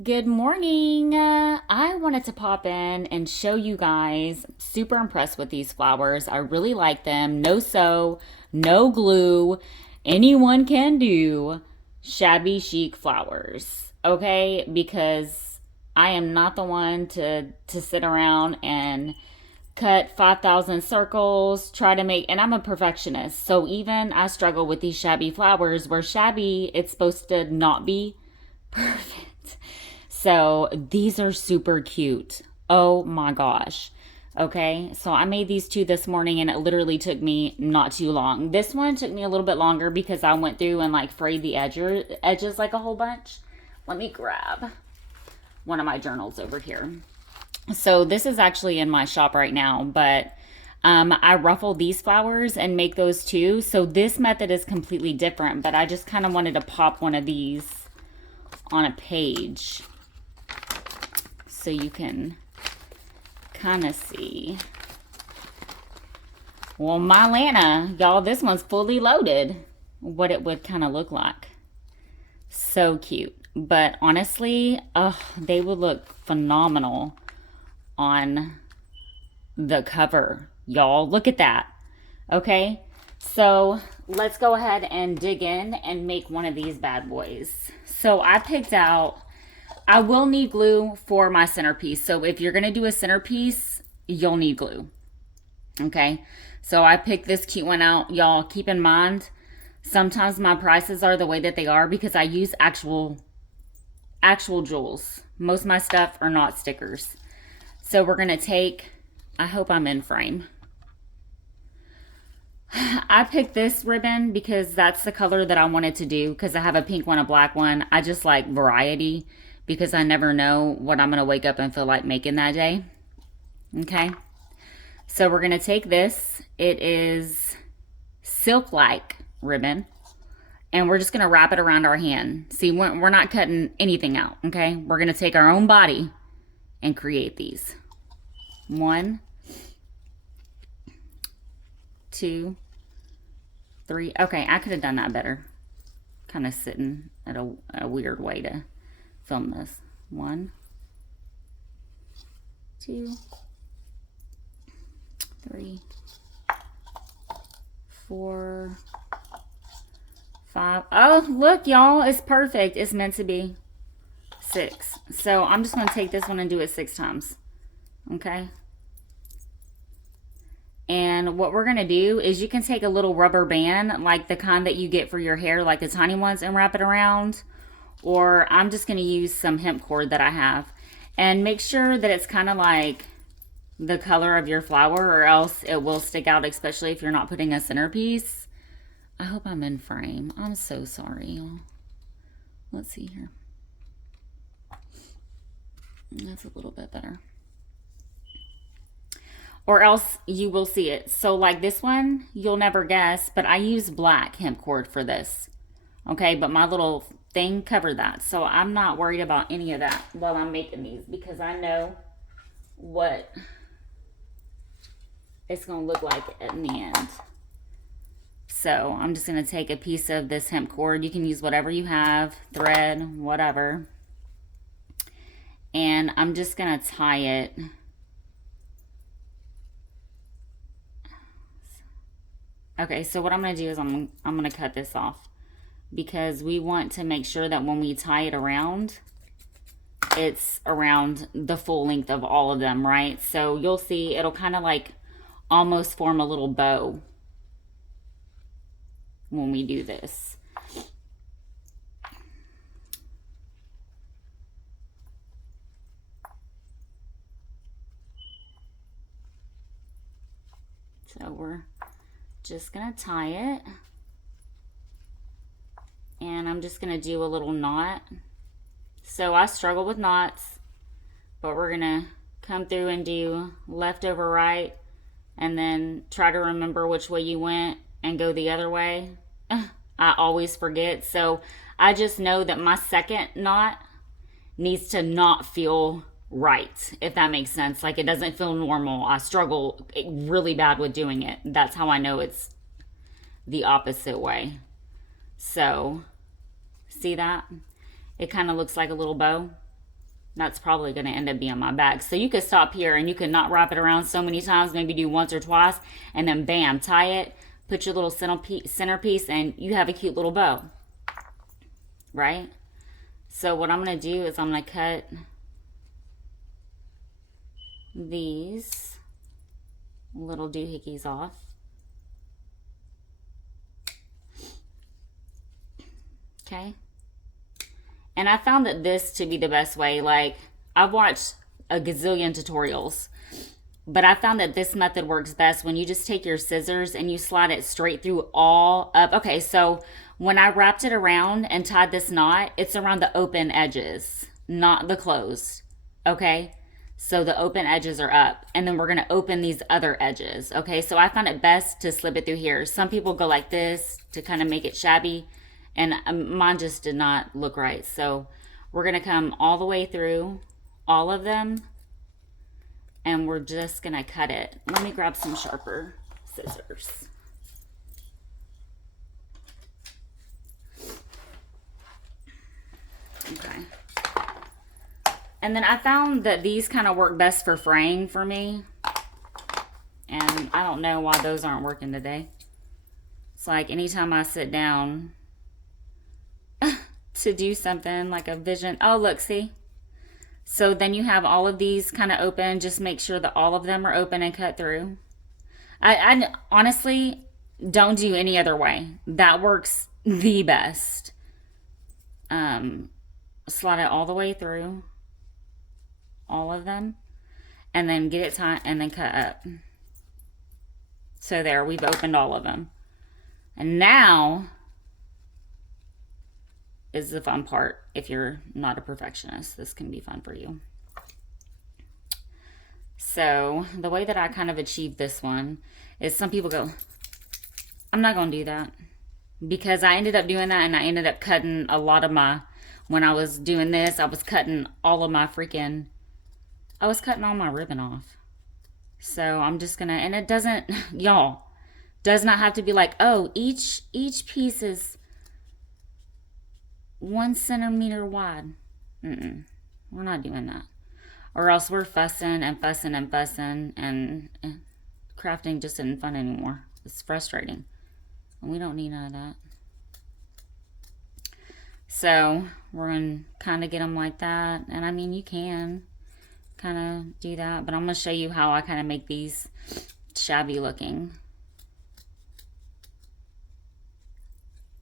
Good morning. I wanted to pop in and show you guys. Super impressed with these flowers. I really like them. No sew, no glue. Anyone can do Shabby Chic Flowers. Okay? Because I am not the one to sit around and cut 5,000 circles, try to make, and I'm a perfectionist. So even I struggle with these shabby flowers where shabby, it's supposed to not be perfect. So these are super cute. Oh my gosh. Okay, so I made these two this morning and it literally took me not too long. This one took me a little bit longer because I went through and like frayed the edges like a whole bunch. Let me grab one of my journals over here. So this is actually in my shop right now, but I ruffle these flowers and make those too. So this method is completely different, but I just kind of wanted to pop one of these on a page so you can kind of see. Well, my Lana, y'all, this one's fully loaded. What it would kind of look like. So cute. But honestly, they would look phenomenal on the cover, y'all. Look at that. Okay, so let's go ahead and dig in and make one of these bad boys. So I picked out, I will need glue for my centerpiece. So if you're gonna do a centerpiece, you'll need glue. Okay, so I picked this cute one out. Y'all keep in mind, sometimes my prices are the way that they are because I use actual jewels. Most of my stuff are not stickers. So we're gonna take, I hope I'm in frame. I picked this ribbon because that's the color that I wanted to do because I have a pink one, a black one. I just like variety because I never know what I'm gonna wake up and feel like making that day. Okay, so we're gonna take this. It is silk-like ribbon and we're just gonna wrap it around our hand. See, we're not cutting anything out, okay? We're gonna take our own body and create these. 1, 2, 3. Okay, I could have done that better. Kind of sitting at a weird way to film this. 1, 2, 3, 4, 5. Oh, look, y'all, it's perfect. It's meant to be. 6. So I'm just going to take this one and do it 6 times. Okay. And what we're going to do is you can take a little rubber band, like the kind that you get for your hair, like the tiny ones, and wrap it around. Or I'm just going to use some hemp cord that I have. And make sure that it's kind of like the color of your flower, or else it will stick out, especially if you're not putting a centerpiece. I hope I'm in frame. I'm so sorry, y'all. Let's see here. That's a little bit better. Or else you will see it. So like this one, you'll never guess, but I use black hemp cord for this. Okay, but my little thing covered that. So I'm not worried about any of that while I'm making these because I know what it's going to look like in the end. So I'm just going to take a piece of this hemp cord. You can use whatever you have, thread, whatever. And I'm just going to tie it. Okay, so what I'm going to do is I'm going to cut this off because we want to make sure that when we tie it around, it's around the full length of all of them, right? So you'll see it'll kind of like almost form a little bow when we do this. So we're just gonna tie it, and I'm just gonna do a little knot. So I struggle with knots, but we're gonna come through and do left over right, and then try to remember which way you went and go the other way. I always forget, so I just know that my second knot needs to not feel right, if that makes sense. Like, it doesn't feel normal. I struggle really bad with doing it. That's how I know it's the opposite way. So see that? It kind of looks like a little bow. That's probably going to end up being my back. So you could stop here and you could not wrap it around so many times, maybe do once or twice, and then bam, tie it, put your little centerpiece, and you have a cute little bow, right? So what I'm going to do is I'm going to cut these little doohickeys off. Okay. And I found that this to be the best way. Like, I've watched a gazillion tutorials, but I found that this method works best when you just take your scissors and you slide it straight through all up. Okay, so when I wrapped it around and tied this knot, it's around the open edges, not the closed. Okay, so the open edges are up, and then we're going to open these other edges. Okay, so I found it best to slip it through here. Some people go like this to kind of make it shabby, and mine just did not look right. So we're going to come all the way through all of them, and we're just going to cut it. Let me grab some sharper scissors. Okay. And then I found that these kind of work best for fraying for me. And I don't know why those aren't working today. It's like anytime I sit down to do something like a vision. Oh, look, see? So then you have all of these kind of open. Just make sure that all of them are open and cut through. I honestly don't do any other way. That works the best. Slide it all the way through. All of them. And then get it tight and then cut up. So there, we've opened all of them. And now is the fun part. If you're not a perfectionist, this can be fun for you. So the way that I kind of achieved this one is some people go, I'm not going to do that. Because I ended up doing that, and I ended up cutting a lot of my, when I was doing this, I was cutting all of my freaking, I was cutting all my ribbon off. So I'm just going to, and it doesn't, y'all, does not have to be like, oh, each piece is 1 centimeter wide. We're not doing that. Or else we're fussing and fussing and fussing, and crafting just isn't fun anymore. It's frustrating. And we don't need none of that. So we're going to kind of get them like that. And I mean, you can kind of do that. But I'm going to show you how I kind of make these shabby looking.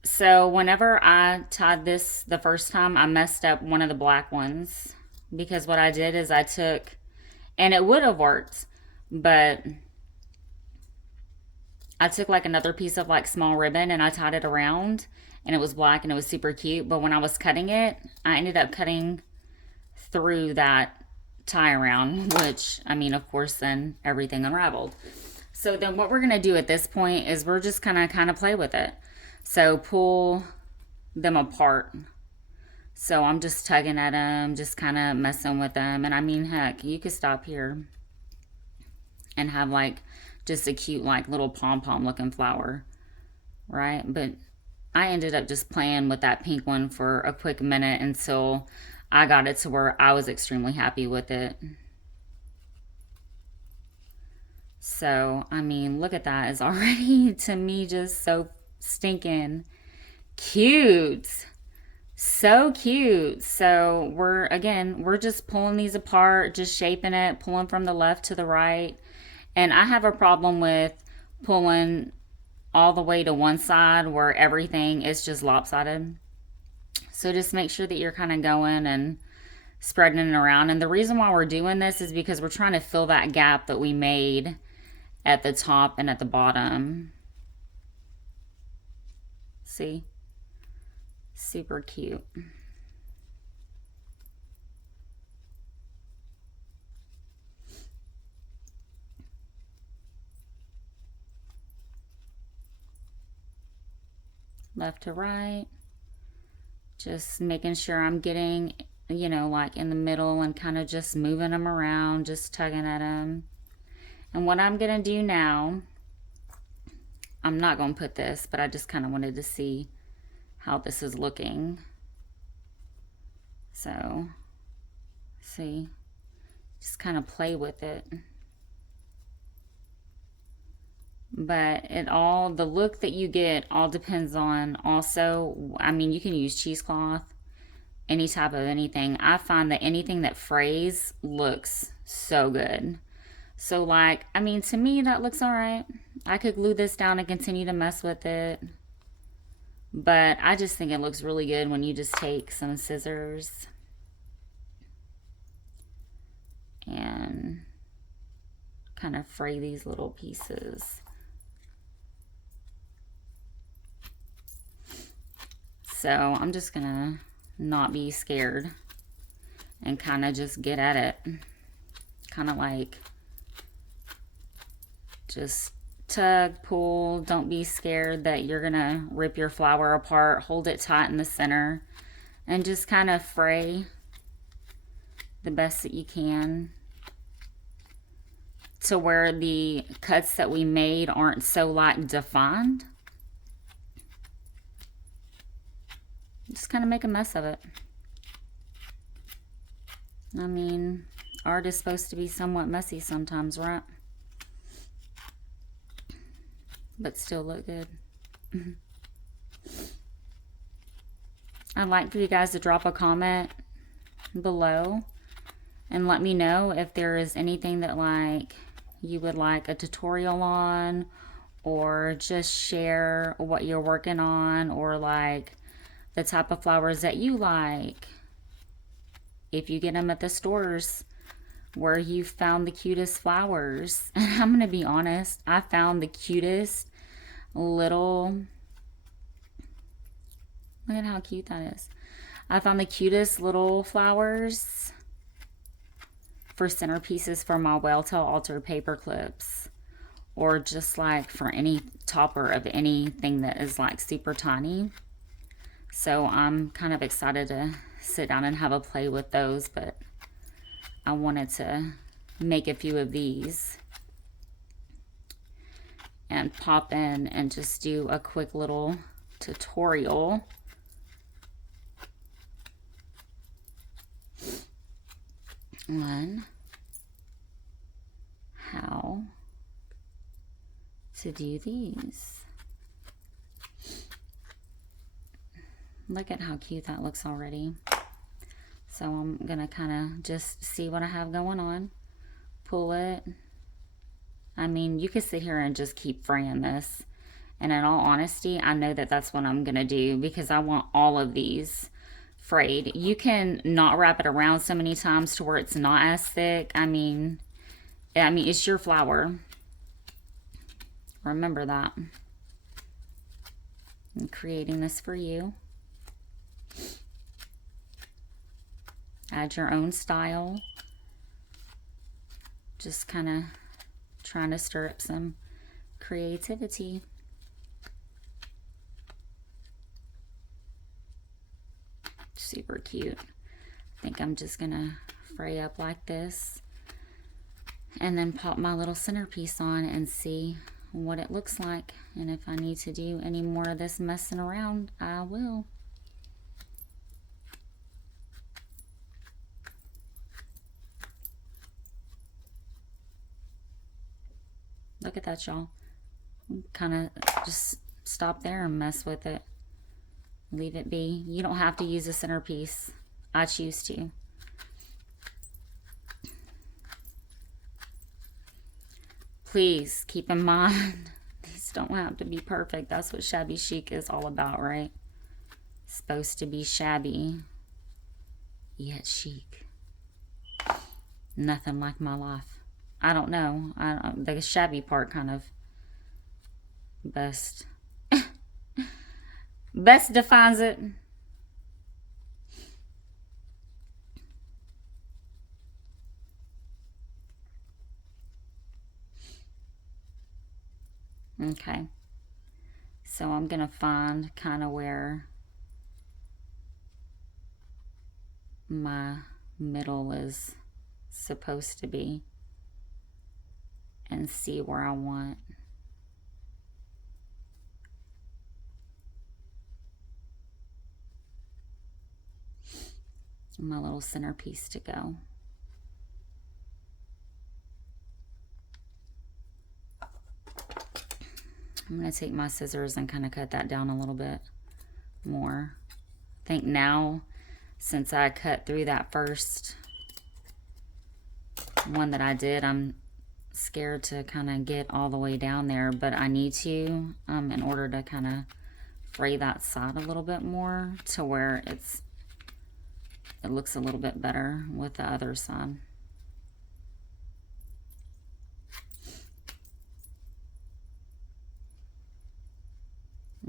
So whenever I tied this the first time, I messed up one of the black ones. Because what I did is I took, and it would have worked, but I took like another piece of like small ribbon and I tied it around, and it was black and it was super cute. But when I was cutting it, I ended up cutting through that tie around, which, I mean, of course, then everything unraveled. So then what we're going to do at this point is we're just going to kind of play with it. So pull them apart. So I'm just tugging at them, just kind of messing with them. And I mean, heck, you could stop here and have like just a cute like little pom-pom looking flower, right? But I ended up just playing with that pink one for a quick minute until I got it to where I was extremely happy with it. So, I mean, look at that. It's already, to me, just so stinking cute. So cute. So we're just pulling these apart, just shaping it, pulling from the left to the right. And I have a problem with pulling all the way to one side where everything is just lopsided. So just make sure that you're kind of going and spreading it around. And the reason why we're doing this is because we're trying to fill that gap that we made at the top and at the bottom. See? Super cute. Left to right. Just making sure I'm getting, you know, like in the middle and kind of just moving them around, just tugging at them. And what I'm going to do now, I'm not going to put this, but I just kind of wanted to see how this is looking. So See, just kind of play with it. But the look that you get all depends on also, I mean, you can use cheesecloth, any type of anything. I find that anything that frays looks so good. So like, I mean, to me that looks all right. I could glue this down and continue to mess with it. But I just think it looks really good when you just take some scissors and kind of fray these little pieces. So I'm just gonna not be scared and kind of just get at it. Kind of like just tug, pull. Don't be scared that you're gonna rip your flower apart. Hold it tight in the center and just kind of fray the best that you can to where the cuts that we made aren't so like defined. Just kind of make a mess of it. I mean, art is supposed to be somewhat messy sometimes, right? But still look good. I'd like for you guys to drop a comment below and let me know if there is anything that like you would like a tutorial on, or just share what you're working on, or like the type of flowers that you like. If you get them at the stores, where you found the cutest flowers. And I'm gonna be honest, I found the cutest little, look at how cute that is. I found the cutest little flowers for centerpieces for my Whale-Tail Altar paper clips, or just like for any topper of anything that is like super tiny. So I'm kind of excited to sit down and have a play with those, but I wanted to make a few of these and pop in and just do a quick little tutorial. On how to do these. Look at how cute that looks already. So I'm gonna kind of just see what I have going on, pull it. I mean, you could sit here and just keep fraying this, and in all honesty, I know that that's what I'm gonna do because I want all of these frayed. You can not wrap it around so many times to where it's not as thick. I mean, it's your flower. Remember that. I'm creating this for you. Add your own style. Just kind of trying to stir up some creativity. Super cute. I think I'm just gonna fray up like this and then pop my little centerpiece on and see what it looks like. And if I need to do any more of this messing around, I will. Look at that, y'all. Kind of just stop there and mess with it. Leave it be. You don't have to use a centerpiece. I choose to. Please keep in mind, these don't have to be perfect. That's what shabby chic is all about, right? It's supposed to be shabby, yet chic. Nothing like my life. I don't know. The shabby part kind of best defines it. Okay. So I'm going to find kind of where my middle is supposed to be and see where I want my little centerpiece to go. I'm going to take my scissors and kind of cut that down a little bit more. I think now, since I cut through that first one that I did, I'm scared to kind of get all the way down there, but I need to in order to kind of fray that side a little bit more to where it looks a little bit better with the other side.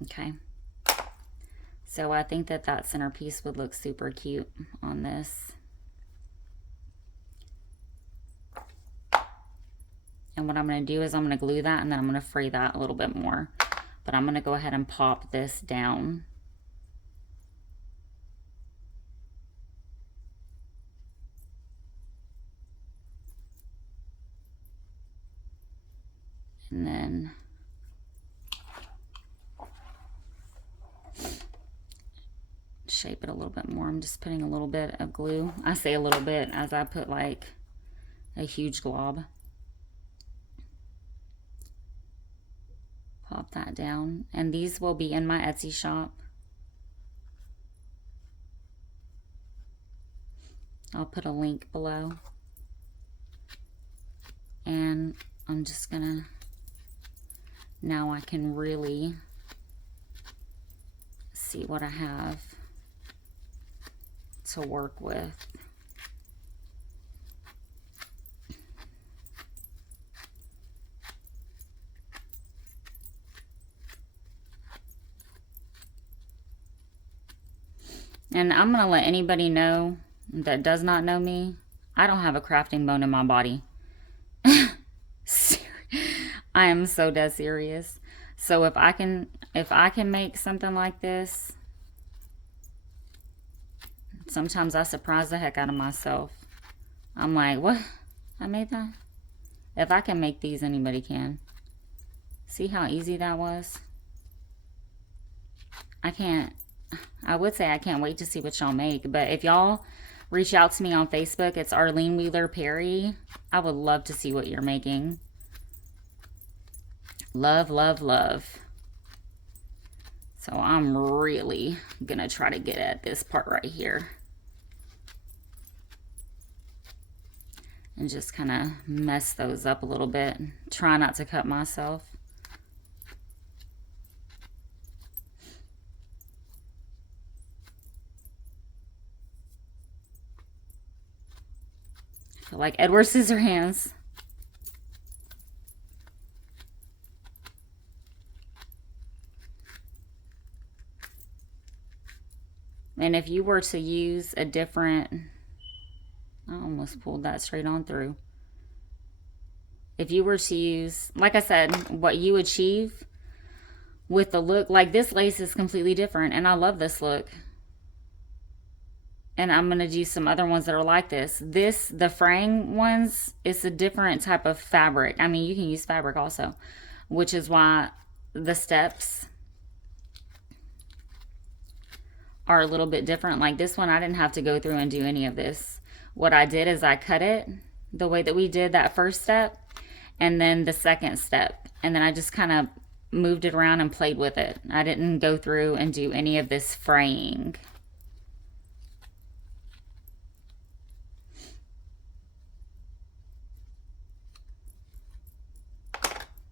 Okay, so I think that centerpiece would look super cute on this. And what I'm going to do is I'm going to glue that, and then I'm going to fray that a little bit more. But I'm going to go ahead and pop this down. And then shape it a little bit more. I'm just putting a little bit of glue. I say a little bit as I put like a huge glob. Pop that down. And these will be in my Etsy shop. I'll put a link below. And I'm just gonna, now I can really see what I have to work with. And I'm going to let anybody know that does not know me, I don't have a crafting bone in my body. I am so dead serious. So if I can make something like this, sometimes I surprise the heck out of myself. I'm like, what? I made that? If I can make these, anybody can. See how easy that was? I would say I can't wait to see what y'all make, but if y'all reach out to me on Facebook, it's Arlene Wheeler Perry. I would love to see what you're making. Love, love, love. So I'm really gonna try to get at this part right here. And just kind of mess those up a little bit. Try not to cut myself. I feel like Edward Scissorhands. And if you were to use a different, I almost pulled that straight on through. If you were to use, like I said, what you achieve with the look, like this lace is completely different, and I love this look. And I'm going to do some other ones that are like this. The fraying ones, it's a different type of fabric. I mean, you can use fabric also, which is why the steps are a little bit different. Like this one, I didn't have to go through and do any of this. What I did is I cut it the way that we did that first step, and then the second step. And then I just kind of moved it around and played with it. I didn't go through and do any of this fraying.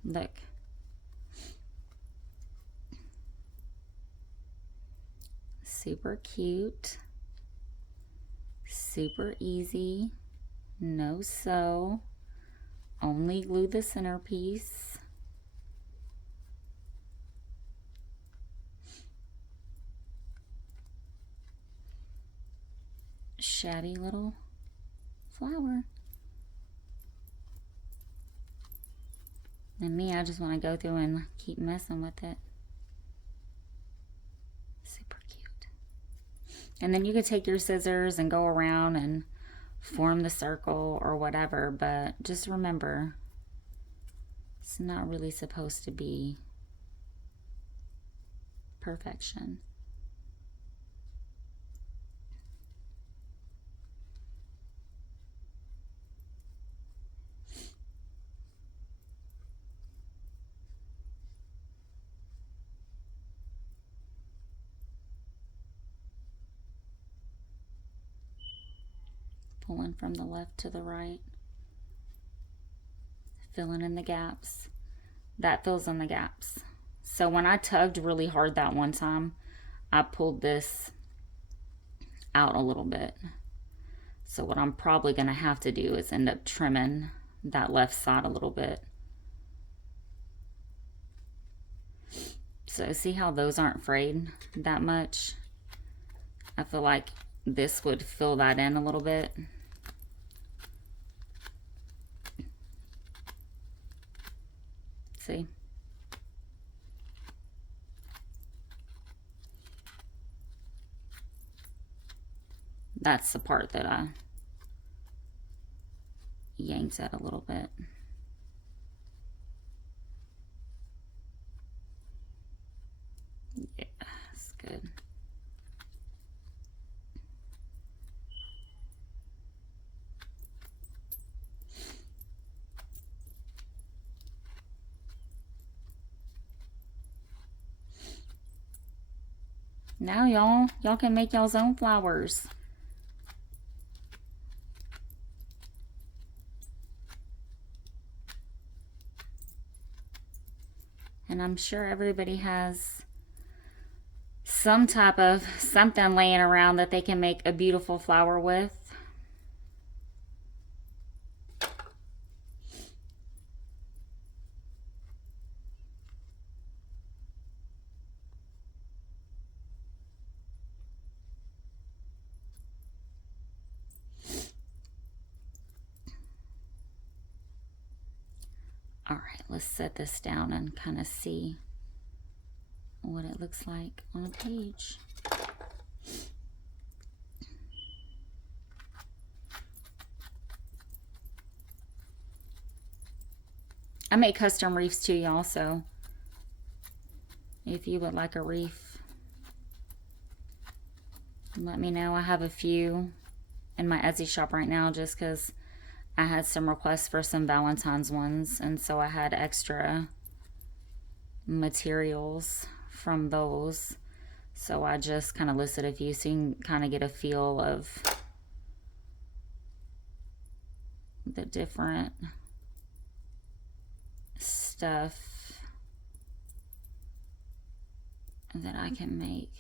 Look. Super cute. Super easy. No sew. Only glue the centerpiece. Shabby little flower. And me, I just want to go through and keep messing with it. Super cute. And then you could take your scissors and go around and form the circle or whatever, but just remember, it's not really supposed to be perfection. Pulling from the left to the right. Filling in the gaps. That fills in the gaps. So when I tugged really hard that one time, I pulled this out a little bit. So what I'm probably going to have to do is end up trimming that left side a little bit. So see how those aren't frayed that much? I feel like this would fill that in a little bit. See? That's the part that I yanked at a little bit. Yeah, that's good. Now y'all can make y'all's own flowers. And I'm sure everybody has some type of something laying around that they can make a beautiful flower with. All right, let's set this down and kind of see what it looks like on a page. I make custom wreaths too, y'all, so if you would like a wreath, let me know. I have a few in my Etsy shop right now just because I had some requests for some Valentine's ones, and so I had extra materials from those. So I just kind of listed a few so you can kind of get a feel of the different stuff that I can make.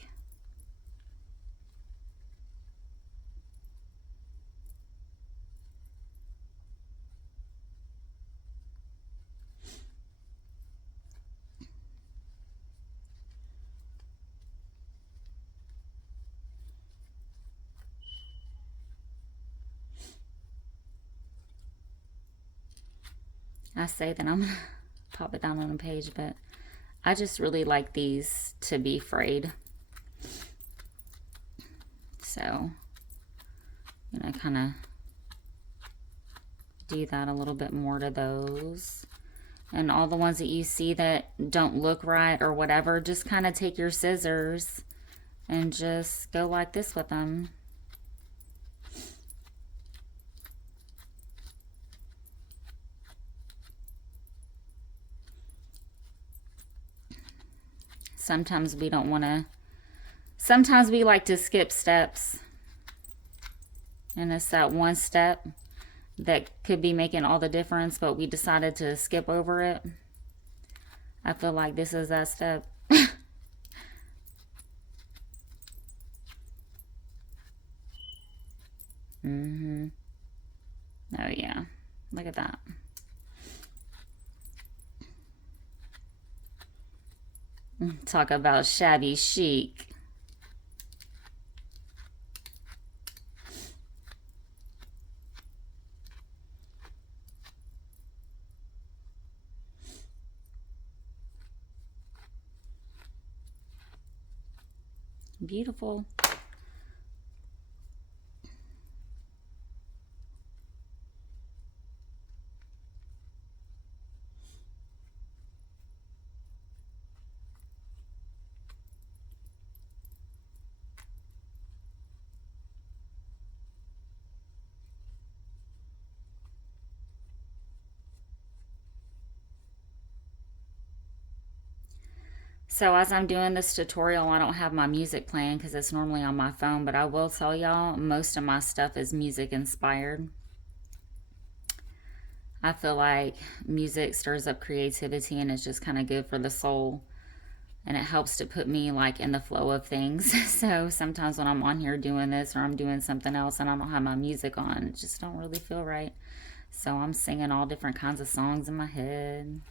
I say that I'm gonna pop it down on a page, but I just really like these to be frayed. So, you know, kind of do that a little bit more to those. And all the ones that you see that don't look right or whatever, just kind of take your scissors and just go like this with them. Sometimes we don't want to, sometimes we like to skip steps. And it's that one step that could be making all the difference, but we decided to skip over it. I feel like this is that step. Oh yeah, look at that. Talk about shabby chic. Beautiful. So as I'm doing this tutorial, I don't have my music playing because it's normally on my phone, but I will tell y'all, most of my stuff is music inspired. I feel like music stirs up creativity and it's just kind of good for the soul. And it helps to put me like in the flow of things. So sometimes when I'm on here doing this or I'm doing something else and I don't have my music on, it just don't really feel right. So I'm singing all different kinds of songs in my head.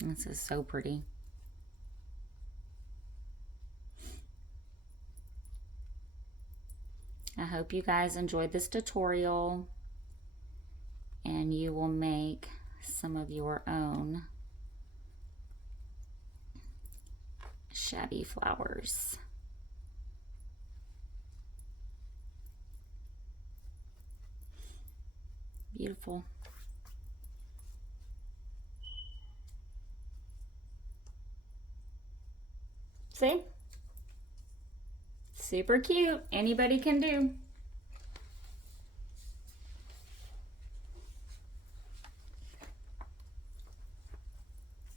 This is so pretty. I hope you guys enjoyed this tutorial and you will make some of your own shabby flowers. Beautiful. See? Super cute. Anybody can do.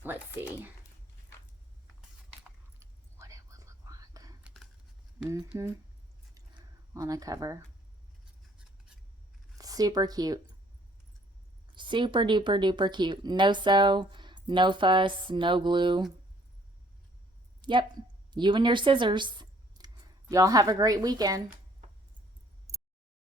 Let's see what it would look like. On the cover. Super cute. Super duper duper cute. No sew, no fuss, no glue. Yep, you and your scissors. Y'all have a great weekend.